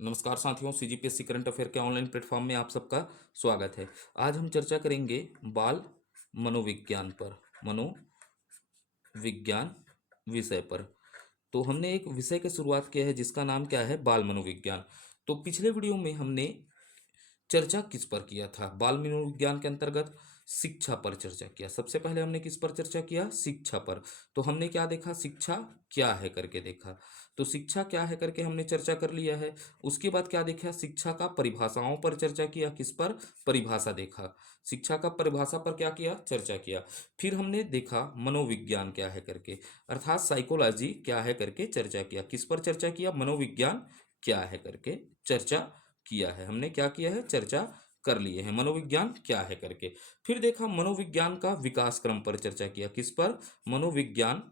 नमस्कार साथियों, CGPSC current affair के ऑनलाइन प्लेटफॉर्म में आप सबका स्वागत है। आज हम चर्चा करेंगे बाल मनोविज्ञान पर, मनोविज्ञान विषय पर। तो हमने एक विषय की शुरुआत किया है जिसका नाम क्या है, बाल मनोविज्ञान। तो पिछले वीडियो में हमने चर्चा किस पर किया था? बाल मनोविज्ञान के अंतर्गत शिक्षा पर चर्चा किया। सबसे पहले हमने किस पर चर्चा किया? शिक्षा पर। तो हमने क्या देखा? शिक्षा क्या है करके देखा। तो शिक्षा क्या है करके हमने चर्चा कर लिया है। उसके बाद क्या देखा? शिक्षा का परिभाषाओं पर चर्चा किया। किस पर? परिभाषा देखा। शिक्षा का परिभाषा पर क्या किया? चर्चा किया। फिर हमने देखा मनोविज्ञान क्या है करके, अर्थात साइकोलॉजी क्या है करके चर्चा किया। किस पर चर्चा किया? मनोविज्ञान क्या है करके चर्चा किया है। हमने क्या किया है? चर्चा कर लिए हैं मनोविज्ञान क्या है करके। फिर देखा मनोविज्ञान का विकास क्रम पर चर्चा किया। किस पर? मनोविज्ञान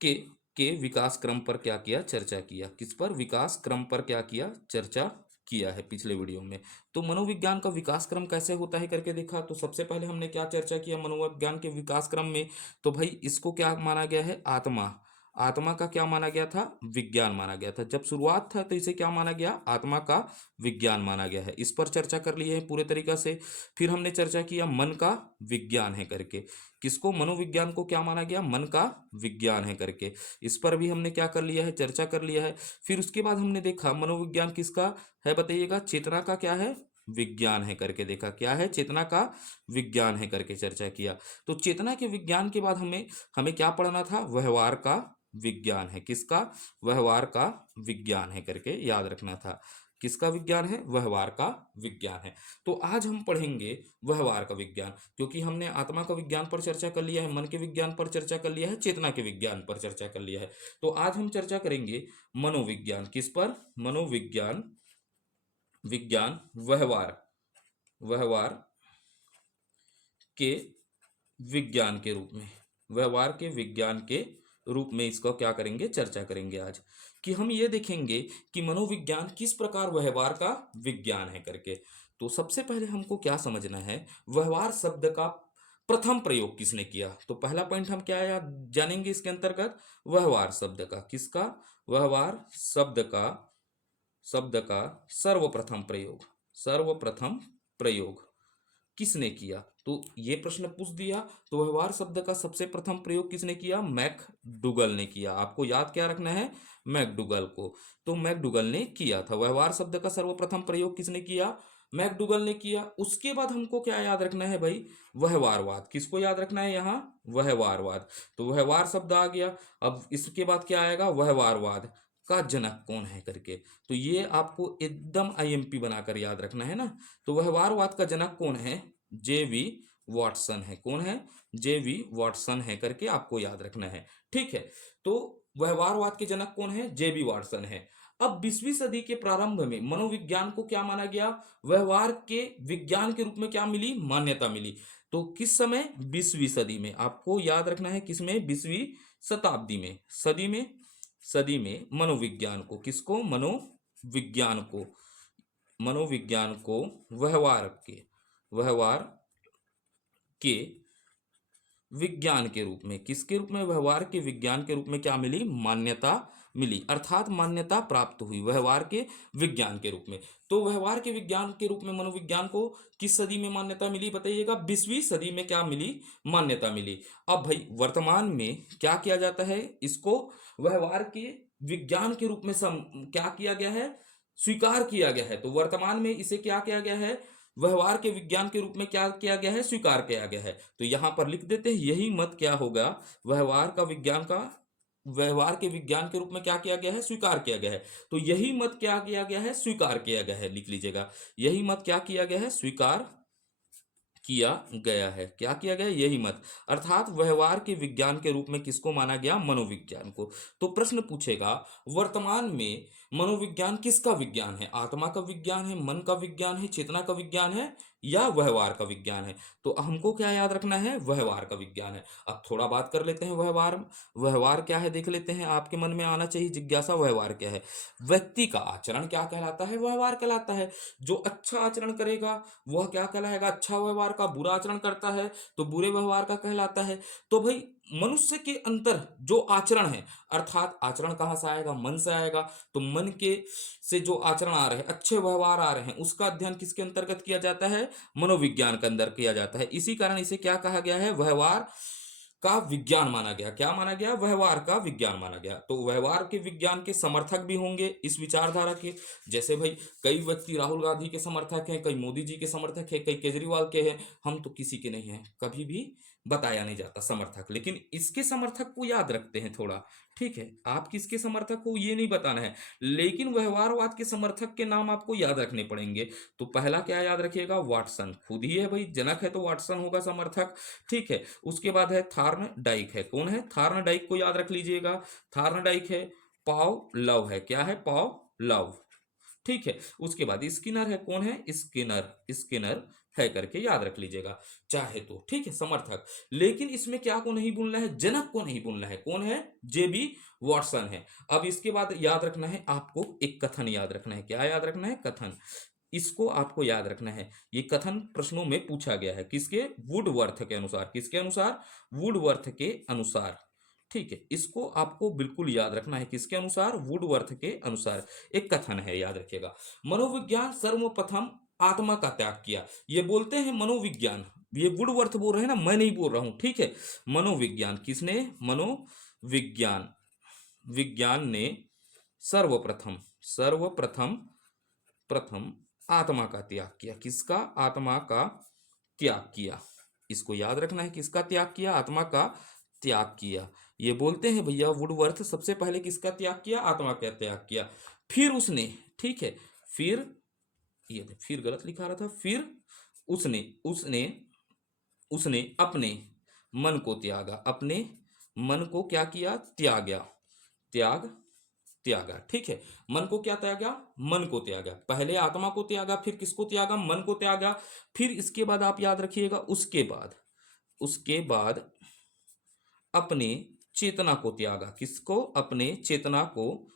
के के विकास क्रम पर क्या किया? चर्चा किया। किस पर? विकास क्रम पर क्या किया? चर्चा किया है पिछले वीडियो में। तो मनोविज्ञान का विकास क्रम कैसे होता है करके देखा। तो सबसे पहले हमने क्या चर्चा किया मनोविज्ञान के विकास क्रम में? तो भाई इसको क्या माना गया है? आत्मा। आत्मा का क्या माना गया था? विज्ञान माना गया था। जब शुरुआत था तो इसे क्या माना गया? आत्मा का विज्ञान माना गया है। इस पर चर्चा कर ली है पूरे तरीका से। फिर हमने चर्चा किया मन का विज्ञान है करके। किसको? मनोविज्ञान को क्या माना गया? मन का विज्ञान है करके। इस पर भी हमने क्या कर लिया है? चर्चा कर लिया है। फिर उसके बाद हमने देखा मनोविज्ञान किसका है बताइएगा? चेतना का क्या है? विज्ञान है करके देखा। क्या है? चेतना का विज्ञान है करके चर्चा किया। तो चेतना के विज्ञान के बाद हमें हमें क्या पढ़ना था? व्यवहार का विज्ञान है। किसका? व्यवहार का विज्ञान है करके याद रखना था। किसका विज्ञान है? व्यवहार का विज्ञान है। तो आज हम पढ़ेंगे व्यवहार का विज्ञान, क्योंकि हमने आत्मा का विज्ञान पर चर्चा कर लिया है, मन के विज्ञान पर चर्चा कर लिया है, चेतना के विज्ञान पर चर्चा कर लिया है। तो आज हम चर्चा करेंगे मनोविज्ञान। किस पर? मनोविज्ञान, विज्ञान, व्यवहार, व्यवहार के विज्ञान के रूप में, व्यवहार के विज्ञान के रूप में इसको क्या करेंगे? चर्चा करेंगे आज। कि हम ये देखेंगे कि मनोविज्ञान किस प्रकार व्यवहार का विज्ञान है करके। तो सबसे पहले हमको क्या समझना है? व्यवहार शब्द का प्रथम प्रयोग किसने किया? तो पहला पॉइंट हम क्या जानेंगे इसके अंतर्गत? व्यवहार शब्द का। किसका? व्यवहार शब्द का सर्वप्रथम प्रयोग, सर्वप्रथम प्रयोग किसने किया? तो ये प्रश्न पूछ दिया। तो व्यवहार शब्द का सबसे प्रथम प्रयोग किसने किया? मैकडूगल ने किया। आपको याद क्या रखना है? मैकडूगल को। तो मैकडूगल ने किया था। व्यवहार शब्द का सर्वप्रथम प्रयोग किसने किया? मैकडूगल ने किया। उसके बाद हमको क्या याद रखना है भाई? व्यवहारवाद। किसको याद रखना है यहाँ? व्यवहारवाद। तो व्यवहार शब्द आ गया। अब इसके बाद क्या आएगा? व्यवहारवाद का जनक कौन है करके। तो ये आपको एकदम आईएमपी बनाकर याद रखना है ना। तो व्यवहारवाद का जनक कौन है? जेवी वॉटसन है। कौन है? जेवी वॉटसन है करके आपको याद रखना है। ठीक है। तो व्यवहारवाद के जनक कौन है? जेवी वॉटसन है। अब 20वीं सदी के प्रारंभ में मनोविज्ञान को क्या माना गया? व्यवहार के विज्ञान के रूप में क्या मिली? मान्यता मिली। तो किस समय? 20वीं सदी में। आपको याद रखना है किसमें? 20वीं शताब्दी में, सदी में मनोविज्ञान को, किसको? मनोविज्ञान को व्यवहार के विज्ञान के रूप में, किसके रूप में? व्यवहार के विज्ञान के रूप में क्या मिली? मान्यता मिली। अर्थात मान्यता प्राप्त हुई व्यवहार के विज्ञान के रूप में। तो व्यवहार के विज्ञान के रूप में मनोविज्ञान को किस सदी में मान्यता मिली बताइएगा? 20वीं सदी में क्या मिली? मान्यता मिली। अब भाई वर्तमान में क्या किया जाता है? इसको व्यवहार के विज्ञान के रूप में क्या किया गया है? स्वीकार किया गया है। तो वर्तमान में इसे क्या किया गया है? व्यवहार के विज्ञान के रूप में क्या किया गया है? स्वीकार किया गया है। तो यहां पर लिख देते हैं यही मत क्या होगा? व्यवहार के विज्ञान के रूप में क्या किया गया है? स्वीकार किया गया है। तो यही मत क्या किया गया है? स्वीकार किया गया है। लिख लीजिएगा, यही मत क्या किया गया है? स्वीकार किया गया है। क्या किया गया? यही मत। अर्थात व्यवहार के विज्ञान के रूप में किसको माना गया? मनोविज्ञान को। तो प्रश्न पूछेगा वर्तमान में मनोविज्ञान किसका विज्ञान है? आत्मा का विज्ञान है, मन का विज्ञान है, चेतना का विज्ञान है, या व्यवहार का विज्ञान है? तो हमको क्या याद रखना है? व्यवहार का विज्ञान है। अब थोड़ा बात कर लेते हैं व्यवहार। व्यवहार क्या है देख लेते हैं। आपके मन में आना चाहिए जिज्ञासा, व्यवहार क्या है? व्यक्ति का आचरण क्या कहलाता है? व्यवहार कहलाता है। जो अच्छा आचरण करेगा वह क्या कहलाएगा? अच्छा व्यवहार का। बुरा आचरण करता है तो बुरे व्यवहार का कहलाता है। तो भाई मनुष्य के अंतर जो आचरण है, अर्थात आचरण कहाँ से आएगा, मन से आएगा। तो मन के से जो आचरण आ रहे हैं, अच्छे व्यवहार आ रहे हैं, उसका अध्ययन किसके अंतर्गत किया जाता है, मनोविज्ञान के अंदर किया जाता है। इसी कारण इसे क्या कहा गया है, व्यवहार का विज्ञान माना गया। क्या माना गया, व्यवहार का विज्ञान माना गया। तो व्यवहार के विज्ञान के समर्थक भी होंगे इस विचारधारा के। जैसे भाई कई व्यक्ति राहुल गांधी के समर्थक हैं, कई मोदी जी के समर्थक हैं, कई केजरीवाल के हैं, हम तो किसी के नहीं हैं, कभी भी बताया नहीं जाता समर्थक, लेकिन इसके समर्थक को याद रखते हैं थोड़ा। ठीक है, आप किसके समर्थक को ये नहीं बताना है, लेकिन व्यवहारवाद के समर्थक के नाम आपको याद रखने पड़ेंगे। तो पहला क्या याद रखिएगा, वाटसन, खुद ही है भाई, जनक है तो वाटसन होगा समर्थक। ठीक है, उसके बाद है थार्न डाइक है, कौन है, थार्न डाइक को याद रख लीजिएगा, थार्न डाइक है। पाव लव है, क्या है, पाव लव। ठीक है, उसके बाद स्किनर है, कौन है, स्किनर, स्किनर है करके याद रख लीजिएगा चाहे तो। ठीक है, समर्थक। लेकिन इसमें क्या को नहीं भूलना है, जनक को नहीं भूलना है, कौन है, जेबी वॉटसन है। अब इसके बाद याद रखना है आपको, एक कथन याद रखना है, क्या याद रखना है, कथन। इसको आपको याद रखना है, ये कथन प्रश्नों में पूछा गया है, किसके, वुडवर्थ के अनुसार, किसके अनुसार, वुडवर्थ के अनुसार। ठीक है, इसको आपको बिल्कुल याद रखना है, किसके अनुसार, वुडवर्थ के अनुसार। एक कथन है, याद रखिएगा, मनोविज्ञान सर्वप्रथम आत्मा का त्याग किया। ये बोलते हैं मनोविज्ञान, ये वुडवर्थ बोल रहे हैं ना, मैं नहीं बोल रहा हूं। ठीक है, मनोविज्ञान किसने, मनोविज्ञान, विज्ञान ने सर्वप्रथम, सर्वप्रथम, प्रथम आत्मा का त्याग किया। किसका, आत्मा का त्याग किया। इसको याद रखना है, किसका त्याग किया, आत्मा का त्याग किया। ये बोलते हैं भैया वुडवर्थ, सबसे पहले किसका त्याग किया, आत्मा का त्याग किया। फिर उसने, ठीक है, फिर ये फिर गलत लिखा रहा था, फिर उसने उसने उसने अपने मन को त्यागा, अपने मन को क्या किया, त्यागा, त्याग, त्यागा। ठीक है, मन को क्या त्यागा, मन को त्यागा। पहले आत्मा को त्यागा, फिर किसको त्यागा, मन को त्यागा। फिर इसके बाद आप याद रखिएगा, उसके बाद, उसके बाद अपने चेतना को त्यागा। किसको, अपने चेतना को,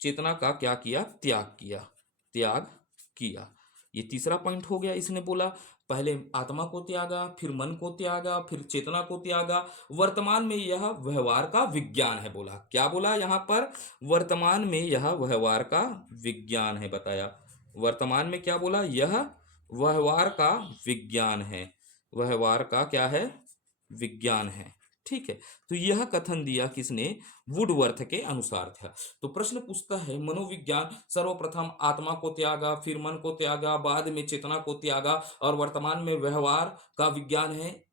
चेतना का क्या किया, त्याग किया, त्याग किया। ये तीसरा पॉइंट हो गया। इसने बोला पहले आत्मा को त्यागा, फिर मन को त्यागा, फिर चेतना को त्यागा। वर्तमान में यह व्यवहार का विज्ञान है, बोला, क्या बोला यहां पर, वर्तमान में यह व्यवहार का विज्ञान है, बताया। वर्तमान में क्या बोला, यह व्यवहार का विज्ञान है, व्यवहार का क्या है, विज्ञान है। ठीक है, तो यह कथन दिया किसने, वुडवर्थ के अनुसार था। तो प्रश्न पूछता है, मनोविज्ञान सर्वप्रथम आत्मा को त्यागा, फिर मन को त्यागा, बाद में चेतना को त्यागा, और वर्तमान में व्यवहार का विज्ञान है,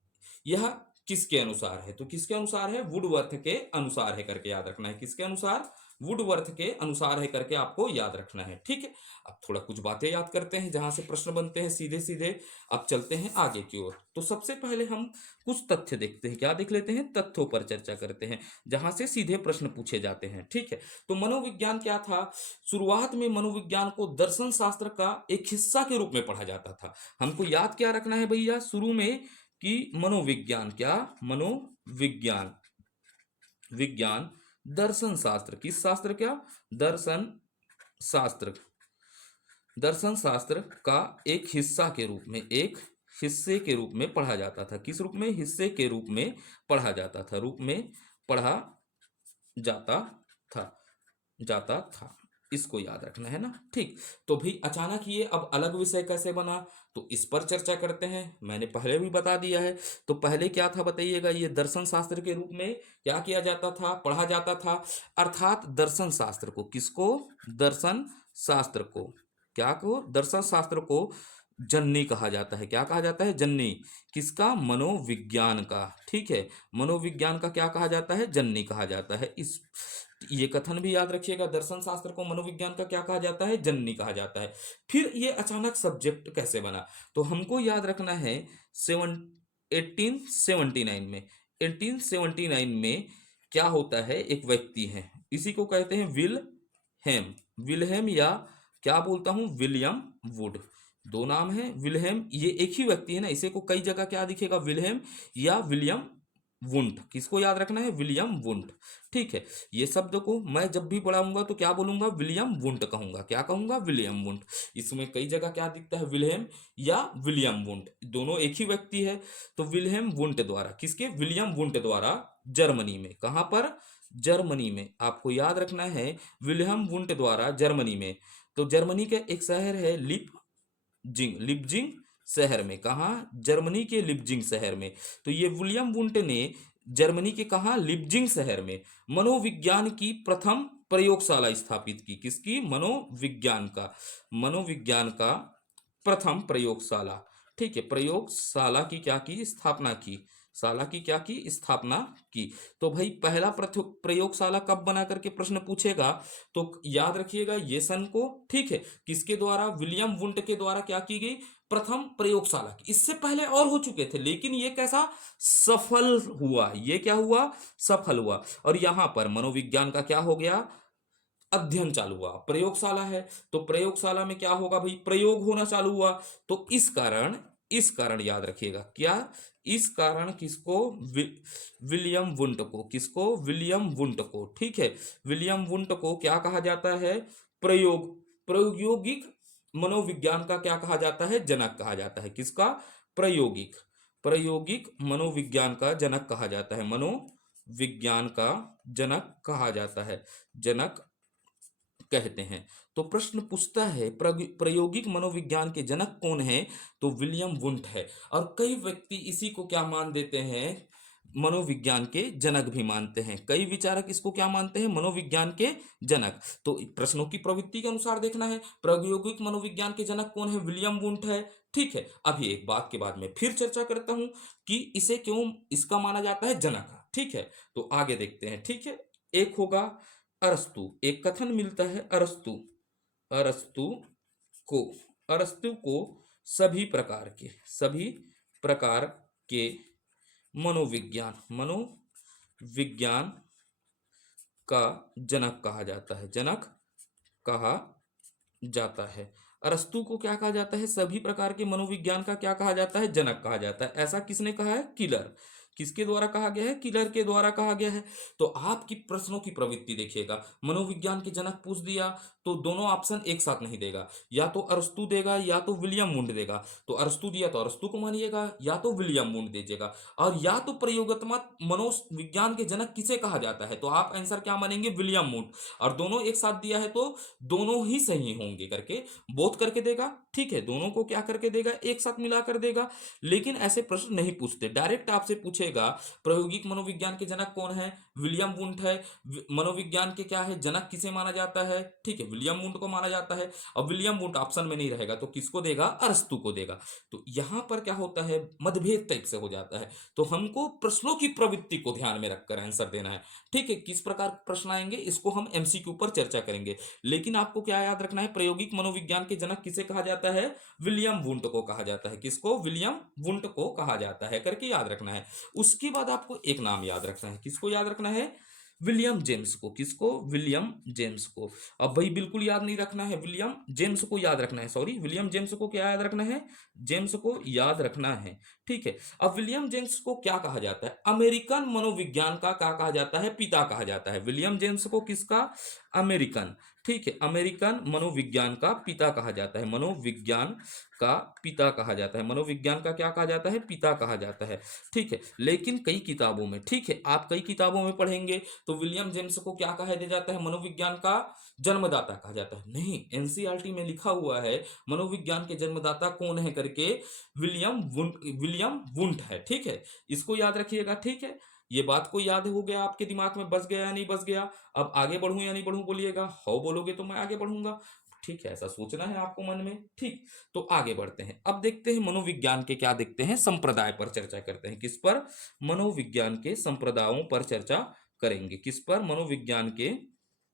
यह किसके अनुसार है, तो किसके अनुसार है, वुडवर्थ के अनुसार है करके याद रखना है, किसके अनुसार, वुडवर्थ के अनुसार है करके आपको याद रखना है। ठीक है, अब थोड़ा कुछ बातें याद करते हैं जहां से प्रश्न बनते हैं सीधे सीधे। अब चलते हैं आगे की ओर। तो सबसे पहले हम कुछ तथ्य देखते हैं, क्या देख लेते हैं, तथ्यों पर चर्चा करते हैं जहां से सीधे प्रश्न पूछे जाते हैं। ठीक है, तो मनोविज्ञान क्या था, शुरुआत में मनोविज्ञान को दर्शन शास्त्र का एक हिस्सा के रूप में पढ़ा जाता था। हमको याद क्या रखना है भैया, शुरू में कि मनोविज्ञान क्या, मनोविज्ञान, विज्ञान, दर्शन शास्त्र, किस शास्त्र, क्या, दर्शन शास्त्र, दर्शन शास्त्र का एक हिस्सा के रूप में, एक हिस्से के रूप में पढ़ा जाता था। किस रूप में, हिस्से के रूप में पढ़ा जाता था, रूप में पढ़ा जाता था, जाता था। इसको याद रखना है ना। ठीक, तो भाई अचानक ये अब अलग विषय कैसे बना, तो इस पर चर्चा करते हैं। मैंने पहले भी बता दिया है। तो पहले क्या था बताइएगा, ये दर्शन शास्त्र के रूप में क्या किया जाता था, पढ़ा जाता था। अर्थात दर्शन शास्त्र को, किसको, दर्शन शास्त्र को, क्या को, दर्शन शास्त्र को जननी कहा जाता है। क्या कहा जाता है, जननी, किसका, मनोविज्ञान का। ठीक है, मनोविज्ञान का क्या कहा जाता है, जननी कहा जाता है। इस ये कथन भी याद रखिएगा, दर्शन शास्त्र को मनोविज्ञान का क्या कहा जाता है, जननी कहा जाता है। फिर ये अचानक सब्जेक्ट कैसे बना, तो हमको याद रखना है 1879 में, 1879 में क्या होता है, एक व्यक्ति है, इसी को कहते हैं विलहेम, विलहेम या क्या बोलता हूं, विलियम वुड। दो नाम है, विलहेम, ये एक ही व्यक्ति है ना, इसे को कई जगह क्या दिखेगा, विलहेम या विलियम वुंट, किसको याद रखना है? William Wundt. ठीक है, ये शब्द को मैं जब भी पढ़ाऊंगा तो क्या बोलूंगा? विलियम वुंट कहूंगा। क्या कहूंगा? William Wundt. इसमें कई जगह क्या दिखता है? विलेम या विलियम वुंट, दोनों एक ही व्यक्ति है। तो विलेम वुंट द्वारा, किसके? विलियम वुंट द्वारा जर्मनी में, कहां पर? जर्मनी में। आपको याद रखना है विलियम वुंट द्वारा जर्मनी में। तो जर्मनी का एक शहर है लिपजिंग शहर में। कहा? जर्मनी के लिपजिंग शहर में। तो ये विलियम वुंट ने जर्मनी के कहा? लिपजिंग शहर में मनोविज्ञान की प्रथम प्रयोगशाला स्थापित की। किसकी? मनोविज्ञान का प्रथम प्रयोगशाला। ठीक है, प्रयोगशाला की क्या की? स्थापना की। शाला की क्या की? स्थापना की। तो भाई पहला प्रयोगशाला कब बना करके प्रश्न पूछेगा तो याद रखिएगा ये सन को। ठीक है, किसके द्वारा? विलियम वुंट के द्वारा क्या की गई? प्रथम प्रयोगशाला की। इससे पहले और हो चुके थे, लेकिन ये कैसा? सफल हुआ। ये क्या हुआ? सफल हुआ। और यहां पर मनोविज्ञान का क्या हो गया? अध्ययन चालू हुआ। प्रयोगशाला है तो प्रयोगशाला में क्या होगा भाई? प्रयोग होना चालू हुआ। तो इस कारण याद रखिएगा क्या? इस कारण किसको? विलियम वुंट को। किसको? विलियम वुंट को। ठीक है, विलियम वुंट को क्या कहा जाता है? प्रायोगिक मनोविज्ञान का क्या कहा जाता है? जनक कहा जाता है। किसका? प्रायोगिक मनोविज्ञान का जनक कहा जाता है। मनोविज्ञान का जनक कहा जाता है, जनक कहते हैं। तो प्रश्न पूछता है प्रायोगिक मनोविज्ञान के जनक कौन है? तो विलियम वुंट है। और कई व्यक्ति इसी को क्या मान देते हैं? मनोविज्ञान के जनक भी मानते हैं। कई विचारक इसको क्या मानते हैं? मनोविज्ञान के जनक। तो प्रश्नों की प्रवृत्ति के अनुसार देखना है। प्रायोगिक मनोविज्ञान के जनक कौन है? विलियम वुंट है। ठीक है, अभी एक बात के बाद में फिर चर्चा करता हूं कि इसे क्यों इसका माना जाता है जनक। ठीक है, तो आगे देखते हैं। ठीक है, एक होगा अरस्तु। एक कथन मिलता है अरस्तु को अरस्तु को सभी प्रकार के मनोविज्ञान का जनक कहा जाता है। जनक कहा जाता है। अरस्तु को क्या कहा जाता है? सभी प्रकार के मनोविज्ञान का क्या कहा जाता है? जनक कहा जाता है। ऐसा किसने कहा है? किलर। किसके द्वारा कहा गया है? किलर के द्वारा कहा गया है। तो आपकी प्रश्नों की प्रवृत्ति देखिएगा। मनोविज्ञान के जनक पूछ दिया तो दोनों ऑप्शन एक साथ नहीं देगा, या तो अरस्तु देगा या तो विलियम वुंट देगा। तो अरस्तु दिया तो अरस्तु को मानिएगा, या तो विलियम वुंट दीजिएगा। और या तो प्रयोगात्मक मनोविज्ञान के जनक किसे कहा जाता है? तो आप आंसर क्या मानेंगे? William Wundt. और दोनों एक साथ दिया है तो दोनों ही सही होंगे करके बोथ करके देगा। ठीक है, दोनों को क्या करके देगा? एक साथ मिला कर देगा। लेकिन ऐसे प्रश्न नहीं पूछते, डायरेक्ट आपसे पूछेगा प्रायोगिक मनोविज्ञान के जनक कौन है? विलियम वुंट है। मनोविज्ञान के क्या है? जनक किसे माना जाता है? ठीक है, विलियम वुंट को माना जाता है। अब विलियम वुंट ऑप्शन में नहीं रहेगा तो किसको देगा? अरस्तु को देगा। तो यहां पर क्या होता है? मतभेद टाइप से हो जाता है। तो हमको प्रश्नों की प्रवृत्ति को ध्यान में रखकर आंसर देना है। ठीक है, किस प्रकार प्रश्न आएंगे इसको हम एमसीक्यू पर चर्चा करेंगे। लेकिन आपको क्या याद रखना है? प्रायोगिक मनोविज्ञान के जनक किसे कहा जाता है? विलियम वुंट को कहा जाता है। किसको? विलियम वुंट को कहा जाता है करके याद रखना है। उसके बाद आपको एक नाम याद रखना है। किसको याद रखना है? विलियम जेम्स को। किसको? विलियम जेम्स को। अब भाई बिल्कुल याद नहीं रखना है, विलियम जेम्स को याद रखना है। सॉरी, विलियम जेम्स को क्या याद रखना है? जेम्स को याद रखना है। ठीक है, अब विलियम जेम्स को क्या कहा जाता है? अमेरिकन मनोविज्ञान का क्या कहा जाता है? पिता कहा जाता है। विलियम जेम्स को किसका? अमेरिकन। ठीक है, अमेरिकन मनोविज्ञान का पिता कहा जाता है। मनोविज्ञान का पिता कहा जाता है। मनोविज्ञान का क्या कहा जाता है? पिता कहा जाता है। ठीक है, लेकिन कई किताबों में, ठीक है, आप कई किताबों में पढ़ेंगे तो विलियम जेम्स को क्या कहा जाता है? मनोविज्ञान का जन्मदाता कहा जाता है। नहीं, एनसीईआरटी में लिखा हुआ है मनोविज्ञान के जन्मदाता कौन है करके? विलियम वुंट है। ठीक है, इसको याद रखिएगा। ठीक है, ये बात को याद हो गया? आपके दिमाग में बस गया या नहीं बस गया? अब आगे बढ़ूं या नहीं बढ़ूं बोलिएगा। हो बोलोगे तो मैं आगे बढ़ूंगा। ठीक है, ऐसा सोचना है आपको मन में। ठीक, तो आगे बढ़ते हैं। अब देखते हैं मनोविज्ञान के क्या देखते हैं? संप्रदाय पर चर्चा करते हैं। किस पर? मनोविज्ञान के संप्रदायों पर चर्चा करेंगे। किस पर? मनोविज्ञान के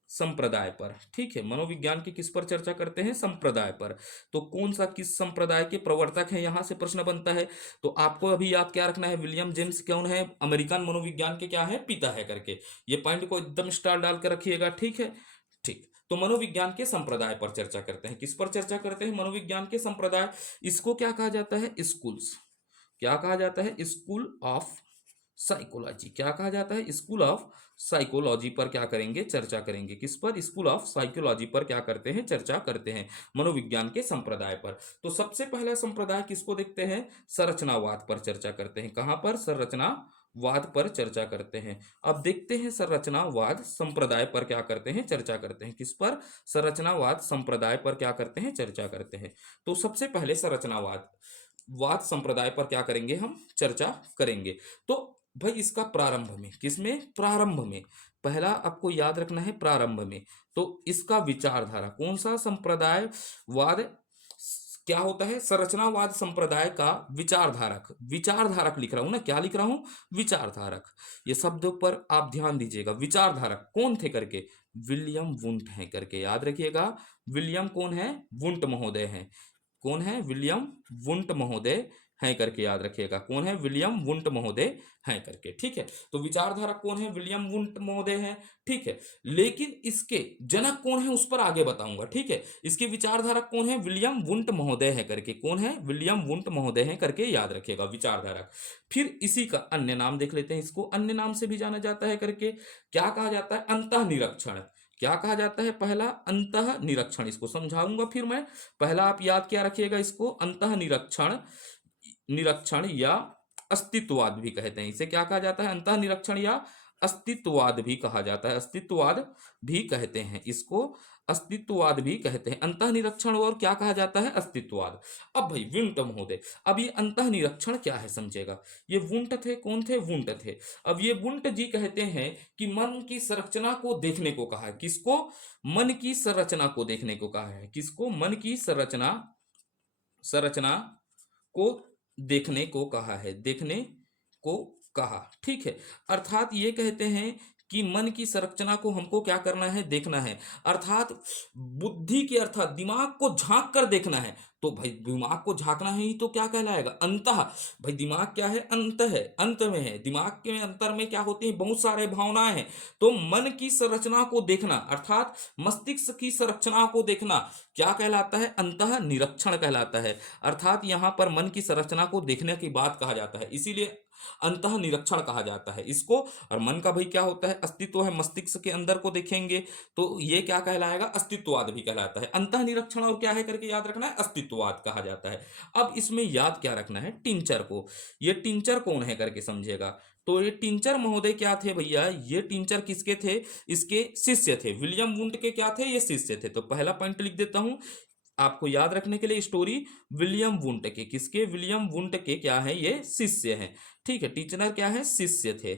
संप्रदाय पर। ठीक है, मनोविज्ञान की किस पर चर्चा करते हैं? संप्रदाय पर। तो कौन सा किस संप्रदाय के प्रवर्तक है, यहां से प्रश्न बनता है। तो आपको अभी याद क्या रखना है? विलियम जेम्स कौन है? अमेरिकन मनोविज्ञान के क्या है? पिता है करके। ये पॉइंट को एकदम स्टार डाल कर रखिएगा। ठीक है, ठीक। तो मनोविज्ञान के संप्रदाय पर चर्चा करते हैं। किस पर चर्चा करते हैं? मनोविज्ञान के संप्रदाय। इसको क्या कहा जाता है? स्कूल्स। क्या कहा जाता है? स्कूल ऑफ साइकोलॉजी, क्या कहा जाता है, स्कूल ऑफ साइकोलॉजी पर क्या करेंगे, चर्चा करेंगे। किस पर, स्कूल ऑफ साइकोलॉजी पर क्या करते हैं, चर्चा करते हैं, मनोविज्ञान के संप्रदाय पर। तो सबसे पहला संप्रदाय किसको देखते हैं, संरचनावाद पर चर्चा करते हैं। कहां पर, संरचनावाद पर चर्चा करते हैं। अब देखते हैं संरचनावाद संप्रदाय पर क्या करते हैं, चर्चा करते हैं। किस पर, संरचनावाद संप्रदाय पर क्या करते हैं, चर्चा करते हैं। तो सबसे पहले संरचनावाद वाद संप्रदाय पर क्या करेंगे, हम चर्चा करेंगे। तो भाई इसका प्रारंभ में, किसमें, प्रारंभ में, पहला आपको याद रखना है प्रारंभ में। तो इसका विचारधारा, कौन सा संप्रदाय वाद क्या होता है, संरचनावाद संप्रदाय का विचारधारक, विचारधारक लिख रहा हूं ना, क्या लिख रहा हूं, विचारधारक। ये शब्द पर आप ध्यान दीजिएगा, विचारधारक कौन थे करके, विलियम वुंट है करके याद रखिएगा। विलियम कौन है, वुंट महोदय हैं। कौन है, विलियम वुंट महोदय हैं करके याद रखिएगा। कौन है, विलियम वुंट महोदय हैं करके, ठीक है। तो विचारधारक कौन है, विलियम वुंट महोदय हैं, ठीक है। लेकिन इसके जनक कौन है, उस पर आगे बताऊंगा, ठीक है। इसके विचारधारक कौन है, विलियम वुंट महोदय है करके। कौन है, विलियम वुंट महोदय हैं करके याद रखिएगा, विचारधारक। फिर इसी का अन्य नाम देख लेते हैं, इसको अन्य नाम से भी जाना जाता है करके, क्या कहा जाता है, अंतः निरीक्षण। क्या कहा जाता है, पहला अंतः निरीक्षण, इसको समझाऊंगा फिर मैं। पहला आप याद क्या रखिएगा इसको, अंतः निरीक्षण, निरीक्षण या अस्तित्ववाद भी कहते हैं इसे। क्या कहा जाता है, अंतः निरीक्षण या अस्तित्ववाद भी कहा जाता है, अस्तित्ववाद भी कहते हैं इसको, अस्तित्ववाद भी कहते हैं। अंतः निरीक्षण और क्या कहा जाता है, अस्तित्ववाद। अब भाई वुंट महोदय, अब ये अंतः निरीक्षण क्या है समझेगा। ये वुंट थे, कौन थे, वुंट थे। अब ये वुंट जी कहते हैं कि मन की संरचना को देखने को कहा है। किसको, मन की संरचना को देखने को कहा है। किसको, मन की संरचना, संरचना को देखने को कहा है, देखने को कहा, ठीक है। अर्थात ये कहते हैं कि मन की संरचना को हमको क्या करना है, देखना है। अर्थात बुद्धि के, अर्थात दिमाग को झांक कर देखना है। तो भाई दिमाग को झांकना है ही तो क्या कहलाएगा, अंतः। भाई दिमाग क्या है, अंत है, अंत में है। दिमाग के अंतर में क्या होती है, बहुत सारे भावनाएं हैं। तो मन की संरचना को देखना, अर्थात मस्तिष्क की संरचना को देखना क्या कहलाता है, अंतः निरीक्षण कहलाता है। अर्थात यहां पर मन की संरचना को देखने की बात कहा जाता है, इसीलिए अंतः निरीक्षण कहा जाता है इसको। और मन का भाई क्या होता है, अस्तित्व है, मस्तिष्क के अंदर को देखेंगे तो ये क्या कहलाएगा, अस्तित्ववाद भी कहलाता है। अंतः निरीक्षण और क्या है करके याद रखना है, अस्तित्ववाद कहा जाता है। अब इसमें याद क्या रखना है, टिंचर को। ये टिंचर कौन है करके समझेगा। तो ये टिंचर महोदय क्या थे भैया, ये टिंचर किसके थे, इसके शिष्य थे। विलियम वुंट के क्या थे, ये शिष्य थे। तो पहला पॉइंट लिख देता हूं आपको याद रखने के लिए, स्टोरी विलियम वुंट के, किसके, विलियम वुंट के क्या है, ये शिष्य हैं, ठीक है। टीचनर क्या है, शिष्य थे,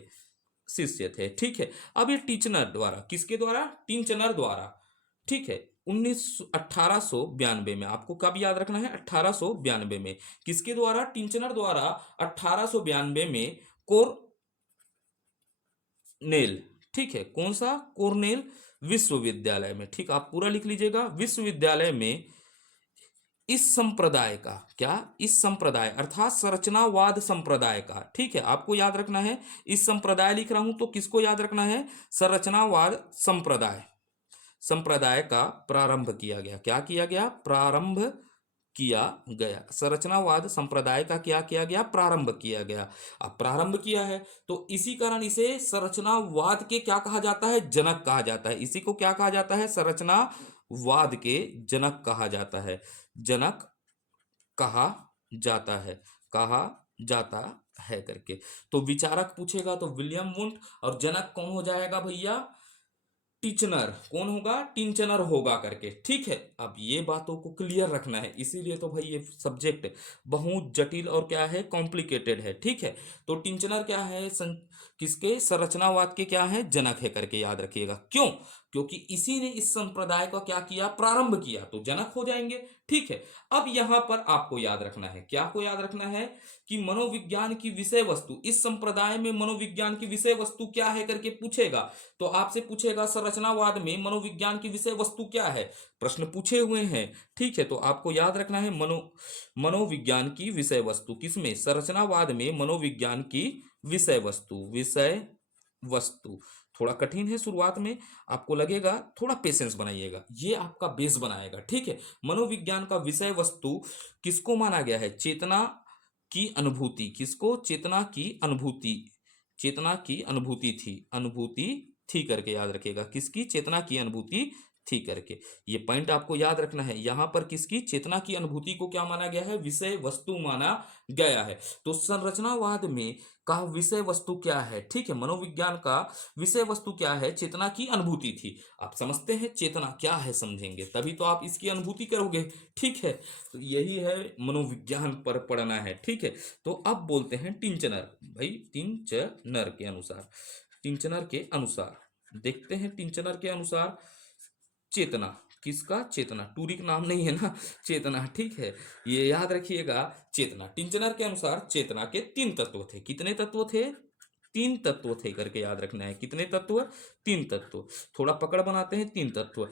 शिष्य थे, ठीक है। अब ये टीचनर द्वारा, किसके द्वारा, टिंचनर द्वारा, ठीक है। 1892 में, आपको कब याद रखना है, 1892 में, किसके द्वारा, टिंचनर द्वारा 1892 में कोर्नेल, ठीक है, कौन सा, कोर्नेल विश्वविद्यालय में, ठीक, आप पूरा लिख लीजिएगा, विश्वविद्यालय में इस संप्रदाय का, क्या, इस संप्रदाय अर्थात संरचनावाद संप्रदाय का, ठीक है, आपको याद रखना है। इस संप्रदाय लिख रहा हूं तो किसको याद रखना है, संरचनावाद संप्रदाय, संप्रदाय का प्रारंभ किया गया। क्या किया गया, प्रारंभ किया गया। संरचनावाद संप्रदाय का क्या किया गया, प्रारंभ किया गया। अब प्रारंभ किया है तो इसी कारण इसे संरचनावाद के क्या कहा जाता है, जनक कहा जाता है। इसी को क्या कहा जाता है, संरचनावाद के जनक कहा जाता है, जनक कहा जाता है, कहा जाता है करके। तो विचारक पूछेगा तो विलियम वुंट, और जनक कौन हो जाएगा भैया, टीचनर, कौन होगा, टिंचनर होगा करके, ठीक है। अब ये बातों को क्लियर रखना है, इसीलिए तो भाई ये सब्जेक्ट बहुत जटिल और क्या है, कॉम्प्लिकेटेड है, ठीक है। तो टिंचनर क्या है, किसके, संरचनावाद के क्या है, जनक है करके याद रखिएगा। क्यों, क्योंकि इसी ने इस संप्रदाय का क्या किया, प्रारंभ किया, तो जनक हो जाएंगे, ठीक है। अब यहां पर आपको याद रखना है, क्या को याद रखना है, कि मनोविज्ञान की विषय वस्तु, इस संप्रदाय में मनोविज्ञान की विषय वस्तु क्या है करके पूछेगा। तो आपसे पूछेगा संरचनावाद में मनोविज्ञान की विषय वस्तु क्या है, प्रश्न पूछे हुए हैं, ठीक है। तो आपको याद रखना है मनोविज्ञान की विषय वस्तु, किसमें, संरचनावाद में मनोविज्ञान की विषय वस्तु, विषय वस्तु। थोड़ा कठिन है शुरुआत में, आपको लगेगा, थोड़ा पेशेंस बनाइएगा, ये आपका बेस बनाएगा, ठीक है। मनोविज्ञान का विषय वस्तु किसको माना गया है, चेतना की अनुभूति, किसको, चेतना की अनुभूति चेतना की अनुभूति थी, अनुभूति थी करके याद रखिएगा। किसकी? चेतना की अनुभूति थी करके। ये पॉइंट आपको याद रखना है। यहां पर किसकी? चेतना की अनुभूति को क्या माना गया है? विषय वस्तु माना गया है। तो संरचनावाद में का विषय वस्तु क्या है? ठीक है, मनोविज्ञान का विषय वस्तु क्या है? चेतना की अनुभूति थी। आप समझते हैं चेतना क्या है, समझेंगे तभी तो आप इसकी अनुभूति करोगे। ठीक है, तो यही है मनोविज्ञान पर पढ़ना है। ठीक है, तो अब बोलते हैं टिंचनर। भाई टिंचनर के अनुसार, टिंचनर के अनुसार देखते हैं, टिंचनर के अनुसार चेतना किसका? चेतना, टूरिक नाम नहीं है ना, चेतना। ठीक है, ये याद रखिएगा। चेतना, टिंचनर के अनुसार चेतना के 3 तत्व थे। कितने तत्व थे? 3 तत्व थे करके याद रखना है। कितने तत्व? 3 तत्व। थोड़ा पकड़ बनाते हैं, 3 तत्व।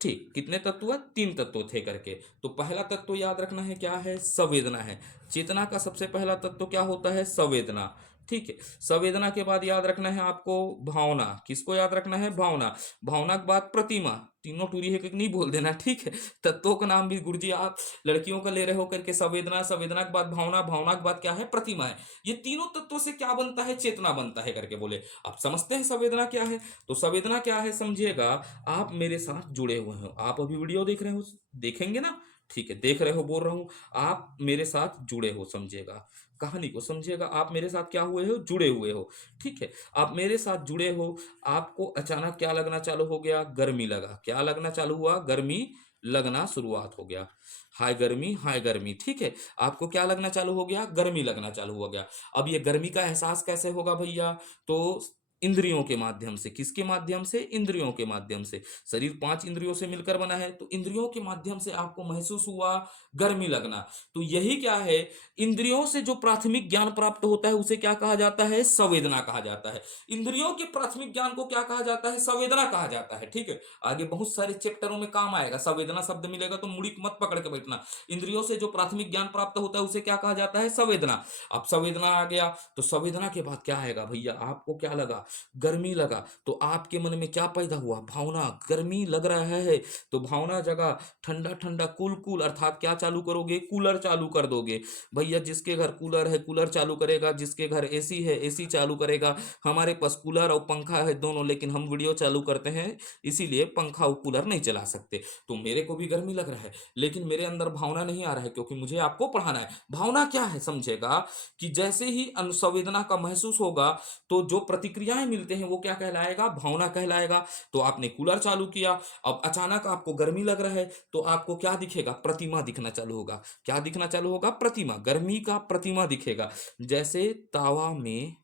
ठीक, कितने तत्व? 3 तत्व थे करके। तो पहला तत्व याद रखना है, क्या है? संवेदना है। चेतना का सबसे पहला तत्व क्या होता है? संवेदना। ठीक है, संवेदना के बाद याद रखना है आपको भावना। किसको याद रखना है? भावना। भावना के बाद प्रतिमा। तीनों टूरी है कि नहीं बोल देना। ठीक है, तत्वों का नाम भी गुरुजी आप लड़कियों का ले रहे हो करके। संवेदना, संवेदना के बाद भावना, भावना के बाद क्या है? प्रतिमा है। ये तीनों तत्वों से क्या बनता है? चेतना बनता है करके बोले। आप समझते हैं संवेदना क्या है? तो संवेदना क्या है समझिएगा। आप मेरे साथ जुड़े हुए हो, आप अभी वीडियो देख रहे हो, देखेंगे ना? ठीक है, देख रहे हो बोल रहा हूं, आप मेरे साथ जुड़े हो, समझिएगा कहानी को, समझिएगा। आप मेरे साथ क्या हुए हो? जुड़े हुए हो। ठीक है, आप मेरे साथ जुड़े हो। आपको अचानक क्या लगना चालू हो गया? गर्मी लगा। क्या लगना चालू हुआ? गर्मी लगना शुरुआत हो गया। हाय गर्मी, हाय गर्मी। ठीक है, आपको क्या लगना चालू हो गया? गर्मी लगना चालू हो गया। अब ये गर्मी का एहसास कैसे होगा भैया? तो इंद्रियों के माध्यम से। किसके माध्यम से? इंद्रियों के माध्यम से। शरीर 5 इंद्रियों से मिलकर बना है, तो इंद्रियों के माध्यम से आपको महसूस हुआ गर्मी लगना। तो यही क्या है? इंद्रियों से जो प्राथमिक ज्ञान प्राप्त होता है उसे क्या कहा जाता है? संवेदना कहा जाता है। इंद्रियों के प्राथमिक ज्ञान को क्या कहा जाता है? संवेदना कहा जाता है। ठीक है, आगे बहुत सारे चैप्टरों में काम आएगा। संवेदना शब्द मिलेगा तो मुड़ी मत पकड़ के बैठना। इंद्रियों से जो प्राथमिक ज्ञान प्राप्त होता है उसे क्या कहा जाता है? संवेदना। अब संवेदना आ गया, तो संवेदना के बाद क्या आएगा भैया? आपको क्या लगा? गर्मी लगा। तो आपके मन में क्या पैदा हुआ? भावना। गर्मी लग रहा है तो भावना जगह ठंडा ठंडा, कूल कूल, अर्थात क्या चालू करोगे? कूलर चालू कर दोगे। भैया जिसके घर कूलर है कूलर चालू करेगा, जिसके घर एसी है एसी चालू करेगा। हमारे पास कूलर और पंखा है दोनों, लेकिन हम वीडियो चालू करते हैं इसीलिए पंखा और कूलर नहीं चला सकते। तो मेरे को भी गर्मी लग रहा है, लेकिन मेरे अंदर भावना नहीं आ रहा है, क्योंकि मुझे आपको पढ़ाना है। भावना क्या है समझेगा, कि जैसे ही अनुसंवेदना का महसूस होगा तो जो प्रतिक्रियाएं मिलते हैं वो क्या कहलाएगा? भावना कहलाएगा। तो आपने कूलर चालू किया, अब अचानक आपको गर्मी लग रहा है, तो आपको क्या दिखेगा? प्रतिमा दिखना चालू होगा। क्या दिखना चालू होगा? प्रतिमा, गर्मी का प्रतिमा दिखेगा। जैसे तावा में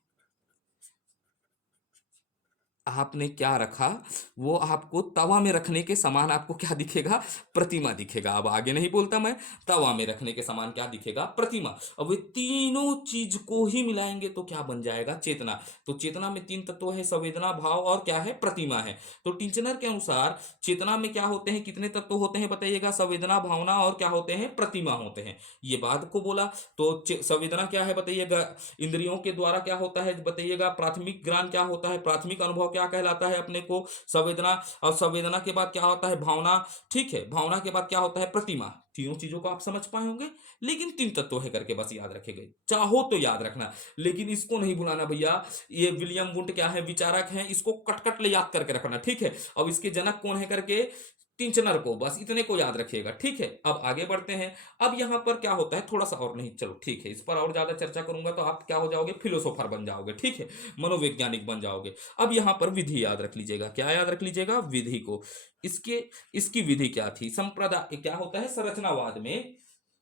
आपने क्या रखा, वो आपको तवा में रखने के समान आपको क्या दिखेगा? प्रतिमा दिखेगा। अब आगे नहीं बोलता मैं, तवा में रखने के समान क्या दिखेगा? प्रतिमा। अब वे तीनों चीज को ही मिलाएंगे तो क्या बन जाएगा? चेतना। तो चेतना में 3 तत्व है, संवेदना, भाव और क्या है? प्रतिमा है। तो टिंचनर के अनुसार चेतना में क्या होते हैं? कितने तत्व होते हैं बताइएगा? संवेदना, भावना और क्या होते हैं? प्रतिमा होते हैं। ये बात को बोला। तो संवेदना क्या है बताइएगा? इंद्रियों के द्वारा क्या होता है बताइएगा? प्राथमिक ज्ञान क्या होता है? प्राथमिक अनुभव क्या कहलाता है अपने को? संवेदना। और संवेदना के बाद क्या होता है? भावना। ठीक है, भावना के बाद क्या होता है? प्रतिमा। तीनों चीजों को आप समझ पाए होंगे, लेकिन 3 तत्व है करके बस याद रखेंगे, चाहो तो याद रखना, लेकिन इसको नहीं भुलाना भैया। ये विलियम वुंट क्या है? विचारक हैं, इसको कट कट ले याद करके रखना। ठीक है, अब इसके जनक कौन है करके? टिंचनर को, बस इतने को याद रखिएगा। ठीक है, अब आगे बढ़ते हैं। अब यहां पर क्या होता है, थोड़ा सा और, नहीं चलो ठीक है, इस पर और ज्यादा चर्चा करूंगा तो आप क्या हो जाओगे? फिलोसोफर बन जाओगे। ठीक है, मनोवैज्ञानिक बन जाओगे। अब यहां पर विधि याद रख लीजिएगा। क्या याद रख लीजिएगा? विधि को। इसके इसकी विधि क्या थी? संप्रदाय क्या होता है? संरचनावाद में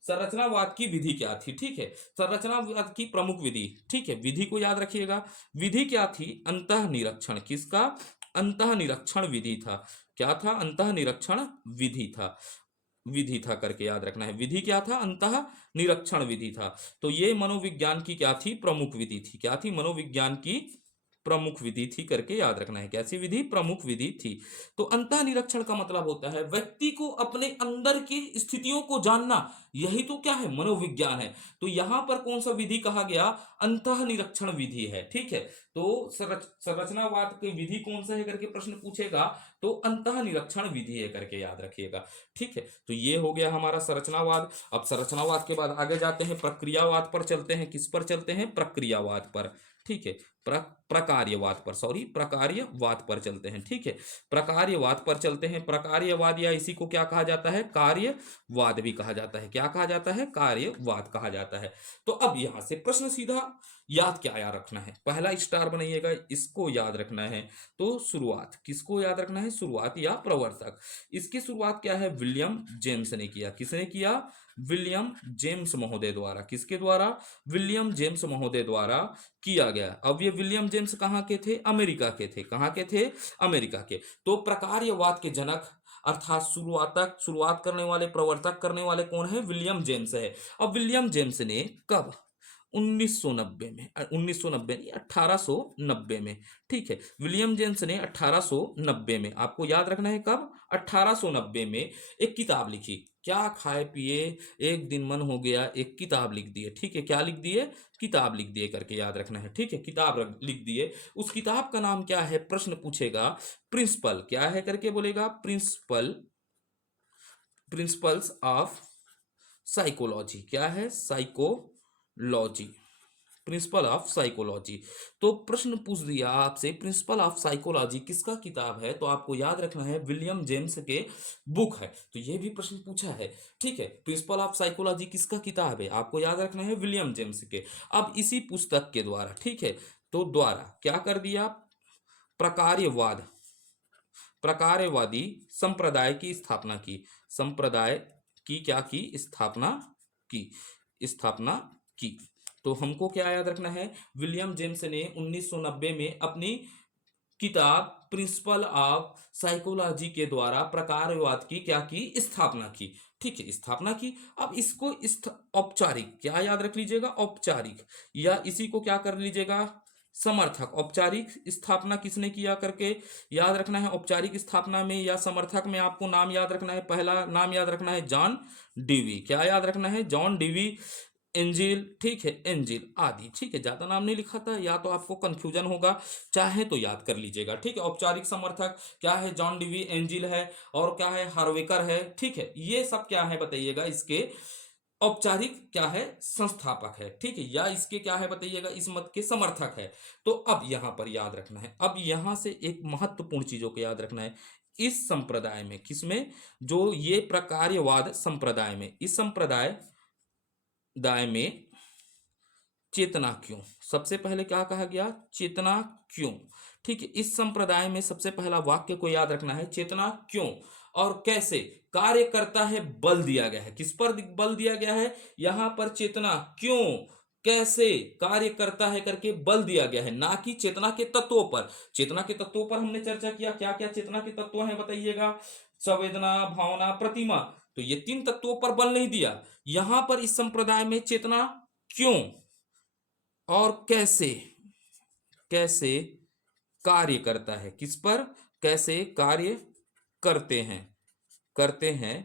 संरचनावाद की विधि क्या थी? ठीक है, संरचनावाद की प्रमुख विधि। ठीक है, विधि को याद रखिएगा। विधि क्या थी? अंतः निरीक्षण। किसका? अंतः निरीक्षण विधि था। क्या था? अंतः निरीक्षण विधि था। विधि था करके याद रखना है। विधि क्या था? अंतः निरीक्षण विधि था। तो ये मनोविज्ञान की क्या थी? प्रमुख विधि थी। क्या थी? मनोविज्ञान की प्रमुख विधि थी करके याद रखना है। कैसी विधि? प्रमुख विधि थी। तो अंतः निरीक्षण का मतलब होता है व्यक्ति को अपने अंदर की स्थितियों को जानना। यही तो क्या है? मनोविज्ञान है। तो यहां पर कौन सा विधि कहा गया? अंतः निरीक्षण विधि है। ठीक है, तो संरचनावाद की विधि कौन सा है करके प्रश्न पूछेगा तो अंतः निरीक्षण विधि है करके याद रखिएगा। ठीक है, तो ये हो गया हमारा संरचनावाद। अब संरचनावाद के बाद आगे जाते हैं प्रक्रियावाद पर चलते हैं। किस पर चलते हैं? प्रक्रियावाद पर। ठीक है, प्रकार्यवाद पर, सॉरी प्रकार्यवाद पर चलते हैं। ठीक है, प्रकार्यवाद पर चलते हैं। प्रकार्यवाद या इसी को क्या कहा जाता है, कार्यवाद भी कहा जाता है। क्या कहा जाता है, कार्यवाद कहा जाता है। तो अब यहां से प्रश्न सीधा याद क्या याद रखना है, पहला स्टार बनाइएगा, इसको याद रखना है। तो शुरुआत किसको याद रखना है, शुरुआत या प्रवर्तक। इसकी शुरुआत क्या है, विलियम जेम्स ने किया। किसने किया, विलियम जेम्स महोदय द्वारा। किसके द्वारा, विलियम जेम्स महोदय द्वारा किया गया। अब ये विलियम जेम्स कहाँ के थे, अमेरिका के थे। कहाँ के थे, अमेरिका के। तो प्रकार्यवाद के जनक अर्थात शुरुआत करने वाले, प्रवर्तक करने वाले कौन है, विलियम जेम्स है। अब विलियम जेम्स ने कब, 1990 में, 1990 नहीं, 1890 में। ठीक है, विलियम जेम्स ने 1890 में, आपको याद रखना है कब, 1890 में एक किताब लिखी। क्या खाए पिए एक दिन मन हो गया, एक किताब लिख दिए। ठीक है, क्या लिख दिए, किताब लिख दिए करके याद रखना है। ठीक है, किताब लिख दिए। उस किताब का नाम क्या है, प्रश्न पूछेगा, प्रिंसिपल क्या है करके बोलेगा, प्रिंसिपल्स ऑफ साइकोलॉजी। क्या है, साइकोलॉजी, प्रिंसिपल ऑफ साइकोलॉजी। तो प्रश्न पूछ दिया आपसे, प्रिंसिपल ऑफ साइकोलॉजी किसका किताब है, तो आपको याद रखना है विलियम जेम्स के बुक है। तो ये भी प्रश्न पूछा है। ठीक है, प्रिंसिपल ऑफ साइकोलॉजी किसका किताब है, आपको याद रखना है विलियम जेम्स के। अब इसी पुस्तक के द्वारा, ठीक है, तो द्वारा क्या कर दिया, प्रकार्यवादी संप्रदाय की स्थापना की। संप्रदाय की क्या की, स्थापना की। तो हमको क्या याद रखना है, विलियम जेम्स ने 1990 में अपनी किताब प्रिंसिपल ऑफ साइकोलॉजी के द्वारा प्रकारवाद की क्या की, स्थापना की। ठीक है, स्थापना की। अब इसको औपचारिक क्या याद रख लीजिएगा, औपचारिक, या इसी को क्या कर लीजिएगा, समर्थक। औपचारिक स्थापना किसने किया करके याद रखना है। औपचारिक स्थापना में या समर्थक में आपको नाम याद रखना है, पहला नाम याद रखना है जॉन डीवी। क्या याद रखना है, जॉन डीवी एंजिल। ठीक है, एंजिल आदि। ठीक है, ज्यादा नाम नहीं लिखा था, या तो आपको कंफ्यूजन होगा, चाहे तो याद कर लीजिएगा। ठीक है, औपचारिक समर्थक क्या है, जॉन डीवी एंजिल है, और क्या है, हार्वेकर है। ठीक है, ये सब क्या है बताइएगा, इसके औपचारिक क्या है, संस्थापक है। ठीक है, या इसके क्या है बताइएगा, इस मत के समर्थक है। तो अब यहां पर याद रखना है, अब यहां से एक महत्वपूर्ण चीजों को याद रखना है। इस संप्रदाय में, किसमें, जो ये प्रकार्यवाद संप्रदाय में, इस संप्रदाय में चेतना क्यों, सबसे पहले क्या कहा गया, चेतना क्यों। ठीक है, इस संप्रदाय में सबसे पहला वाक्य को याद रखना है, चेतना क्यों और कैसे कार्य करता है, बल दिया गया है। किस पर बल दिया गया है, यहां पर चेतना क्यों कैसे कार्य करता है करके बल दिया गया है, ना कि चेतना के तत्वों पर। चेतना के तत्वों पर हमने चर्चा किया, क्या क्या चेतना के तत्व हैं बताइएगा, संवेदना, भावना, प्रतिमा। तो ये तीन तत्वों पर बल नहीं दिया। यहां पर इस संप्रदाय में चेतना क्यों और कैसे कैसे कार्य करता है, किस पर कैसे कार्य करते हैं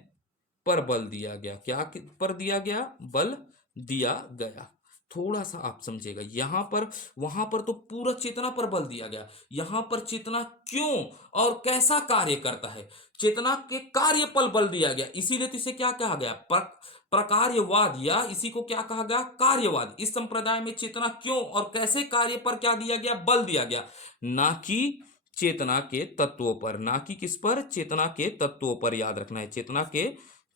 पर बल दिया गया। क्या पर दिया गया, बल दिया गया। थोड़ा सा आप समझेगा, यहां पर वहां पर तो पूरा चेतना पर बल दिया गया, यहां पर चेतना क्यों और कैसा कार्य करता है, चेतना के कार्य पर बल दिया गया। इसीलिए तो इसे क्या कहा गया, प्रकार्यवाद, या इसी को क्या कहा गया, कार्यवाद। इस संप्रदाय में चेतना क्यों और कैसे कार्य पर क्या दिया गया, बल दिया गया, ना कि चेतना के तत्वों पर। ना कि किस पर, चेतना के तत्वों पर। याद रखना है, चेतना के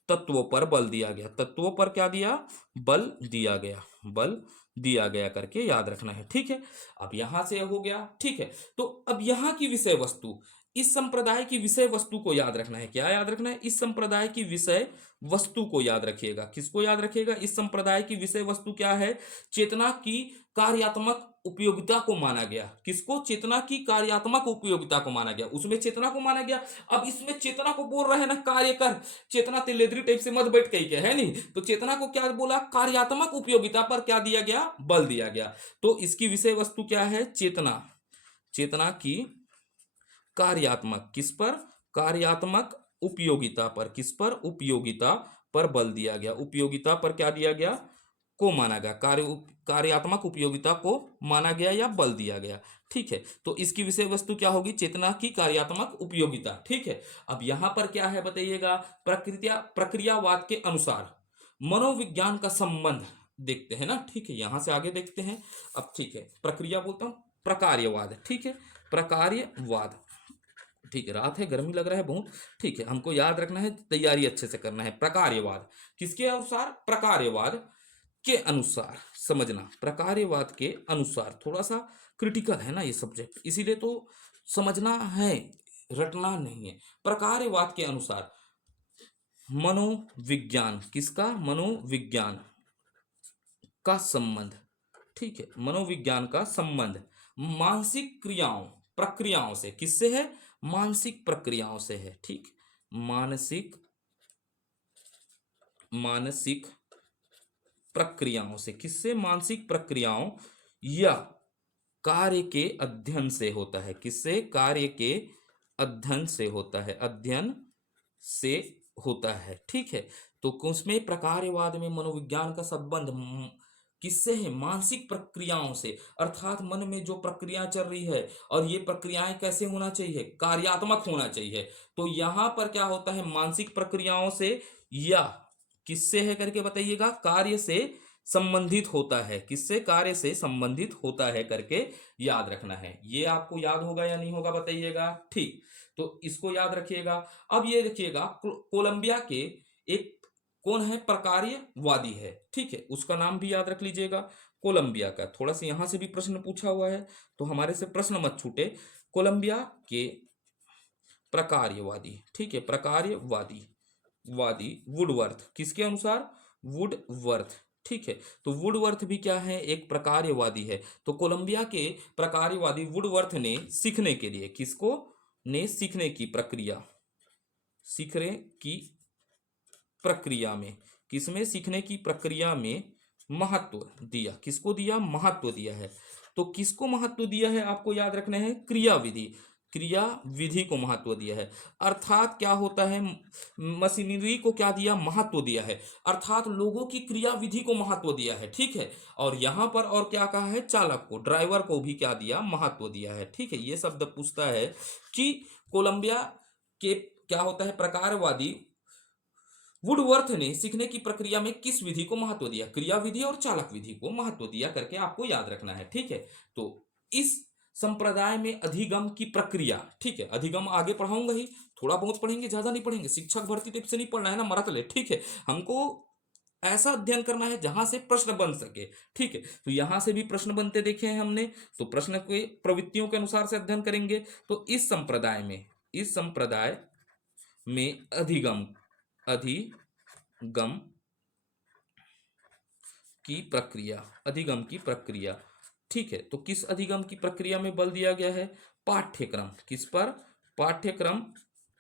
तत्वों पर बल दिया गया। तत्वों पर क्या दिया, बल दिया गया, बल दिया गया करके याद रखना है। ठीक है, अब यहां से हो गया। ठीक है, तो अब यहां की विषय वस्तु, इस संप्रदाय की विषय वस्तु को याद रखना है। क्या याद रखना है, इस संप्रदाय की विषय वस्तु को याद रखिएगा। किसको याद रखिएगा, इस संप्रदाय की विषय वस्तु क्या है, चेतना की कार्यात्मक उपयोगिता को माना गया। किसको, चेतना की कार्यात्मक उपयोगिता को माना गया, उसमें चेतना को माना गया। अब इसमें चेतना को बोल रहे हैं ना, कार्य कर, चेतना तेलेद्री टाइप से मत बैठ कही के, है नहीं। तो चेतना को क्या बोला, कार्यात्मक उपयोगिता पर क्या दिया गया, बल दिया गया। तो इसकी विषय वस्तु क्या है, चेतना, चेतना की कार्यात्मक, किस पर, कार्यात्मक उपयोगिता पर। किस पर, उपयोगिता पर बल दिया गया। उपयोगिता पर क्या दिया गया, को माना गया, कार्यात्मक उपयोगिता को माना गया या बल दिया गया। ठीक है, तो इसकी विषय वस्तु क्या होगी, चेतना की कार्यात्मक उपयोगिता। ठीक है, अब यहां पर क्या है बताइएगा, प्रक्रियावाद के अनुसार मनोविज्ञान का संबंध देखते हैं ना। ठीक है, यहां से आगे देखते हैं। अब ठीक है, प्रक्रिया बोलता हूं, प्रकार्यवाद, ठीक है, प्रकार्यवाद, ठीक है। रात है, गर्मी लग रहा है बहुत, ठीक है, हमको याद रखना है, तैयारी अच्छे से करना है। प्रकार्यवाद किसके अनुसार? प्रकार्यवाद के अनुसार, समझना, प्रकार्यवाद के अनुसार। थोड़ा सा क्रिटिकल है ना ये सब्जेक्ट, इसीलिए तो समझना है, रटना नहीं है। प्रकार्यवाद के अनुसार मनोविज्ञान, किसका? मनोविज्ञान का संबंध, ठीक है, मनोविज्ञान का संबंध मानसिक क्रियाओं प्रक्रियाओं से, किससे है? मानसिक प्रक्रियाओं से है, ठीक। मानसिक मानसिक प्रक्रियाओं से, किससे? मानसिक प्रक्रियाओं या कार्य के अध्ययन से होता है, किससे? कार्य के अध्ययन से होता है, अध्ययन से होता है, ठीक है। तो उसमें प्रकार्यवाद में मनोविज्ञान का संबंध किससे है? मानसिक प्रक्रियाओं से, अर्थात मन में जो प्रक्रिया चल रही है और ये प्रक्रियाएं कैसे होना चाहिए? कार्यात्मक होना चाहिए। तो यहां पर क्या होता है? मानसिक प्रक्रियाओं से या किससे है करके बताइएगा? कार्य से संबंधित होता है, किससे? कार्य से संबंधित होता है करके याद रखना है। ये आपको याद होगा या नहीं होगा बताइएगा, ठीक। तो इसको याद रखिएगा। अब ये रखिएगा, कोलंबिया के एक कौन है? प्रकार्यवादी है, ठीक है, उसका नाम भी याद रख लीजिएगा, कोलंबिया का। थोड़ा सा यहां से भी प्रश्न पूछा हुआ है, तो हमारे से प्रश्न मत छूटे। कोलंबिया के प्रकार्यवादी, ठीक है, प्रकार्यवादी वादी वुडवर्थ, किसके अनुसार? वुडवर्थ, ठीक है। तो वुडवर्थ भी क्या है? एक प्रकार्यवादी है। तो कोलंबिया के प्रकार्यवादी वुडवर्थ ने सीखने के लिए, किसको? ने सीखने की प्रक्रिया, सीखने की प्रक्रिया में, किसमें? सीखने की प्रक्रिया में महत्व दिया, किसको दिया? महत्व दिया है। तो किसको महत्व दिया है आपको याद रखना है? क्रिया विधि, क्रिया विधि को महत्व दिया है। अर्थात क्या होता है? मशीनरी को क्या दिया? महत्व दिया है, अर्थात लोगों की क्रिया विधि को महत्व दिया है, ठीक है। और यहां पर और क्या कहा है? चालक को, ड्राइवर को भी क्या दिया? महत्व दिया है, ठीक है। ये शब्द पूछता है कि कोलंबिया के क्या होता है? प्रकारवादी वुडवर्थ ने सीखने की प्रक्रिया में किस विधि को महत्व दिया? क्रिया विधि और चालक विधि को महत्व दिया करके आपको याद रखना है, ठीक है। तो इस संप्रदाय में अधिगम की प्रक्रिया, ठीक है, अधिगम आगे पढ़ाऊंगा ही, थोड़ा बहुत पढ़ेंगे, ज्यादा नहीं पढ़ेंगे, शिक्षक भर्ती टाइप से नहीं पढ़ना है ना मरत ले, ठीक है। हमको ऐसा अध्ययन करना है जहां से प्रश्न बन सके, ठीक है। तो यहां से भी प्रश्न बनते देखे हैं हमने, तो प्रश्न के प्रवृत्तियों के अनुसार से अध्ययन करेंगे। तो इस संप्रदाय में अधिगम की प्रक्रिया, अधिगम की प्रक्रिया, ठीक है। तो किस अधिगम की प्रक्रिया में बल दिया गया है? पाठ्यक्रम, किस पर? पाठ्यक्रम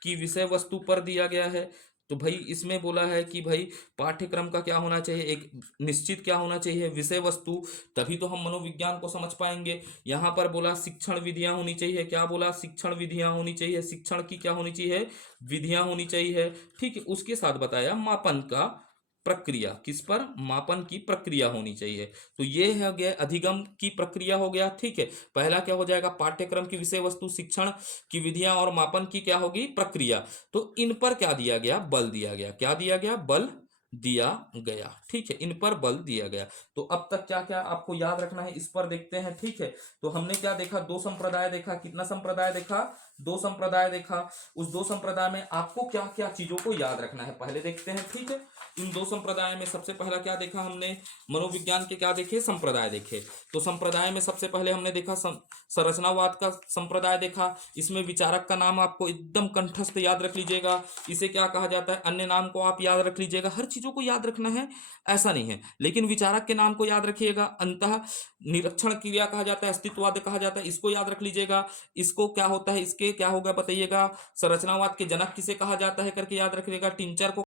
की विषय वस्तु पर दिया गया है। तो भाई इसमें बोला है कि भाई पाठ्यक्रम का क्या होना चाहिए? एक निश्चित क्या होना चाहिए? विषय वस्तु, तभी तो हम मनोविज्ञान को समझ पाएंगे। यहां पर बोला शिक्षण विधियां होनी चाहिए, क्या बोला? शिक्षण विधियां होनी चाहिए, शिक्षण की क्या होनी चाहिए? विधियां होनी चाहिए, ठीक है। उसके साथ बताया मापन का प्रक्रिया, किस पर? मापन की प्रक्रिया होनी चाहिए। तो ये हो गया अधिगम की प्रक्रिया हो गया, ठीक है। पहला क्या हो जाएगा? पाठ्यक्रम की विषय वस्तु, शिक्षण की विधियां और मापन की क्या होगी? प्रक्रिया। तो इन पर क्या दिया गया? बल दिया गया। क्या दिया गया? बल दिया गया, ठीक है, इन पर बल दिया गया। तो अब तक क्या क्या आपको याद रखना है इस पर देखते हैं, ठीक है। तो हमने क्या देखा? दो संप्रदाय देखा। कितना संप्रदाय देखा? दो संप्रदाय देखा। उस दो संप्रदाय में आपको क्या क्या चीजों को याद रखना है पहले देखते हैं, ठीक है। इन दो संप्रदाय में सबसे पहला क्या देखा हमने? मनोविज्ञान के क्या देखे? संप्रदाय देखे। तो संप्रदाय में सबसे पहले हमने देखा संरचनावाद का संप्रदाय देखा। इसमें विचारक का नाम आपको एकदम कंठस्थ याद रख लीजिएगा। इसे क्या कहा जाता है? अन्य नाम को आप याद रख लीजिएगा। हर चीजों को याद रखना है ऐसा नहीं है, लेकिन विचारक के नाम को याद रखिएगा। अंतः निरीक्षण क्रिया कहा जाता है, अस्तित्ववाद कहा जाता है, इसको याद रख लीजिएगा। इसको क्या होता है? इसके क्या होगा बताइएगा? संरचनावाद के जनक किसे कहा जाता है करके याद रखिएगा। टिंचर को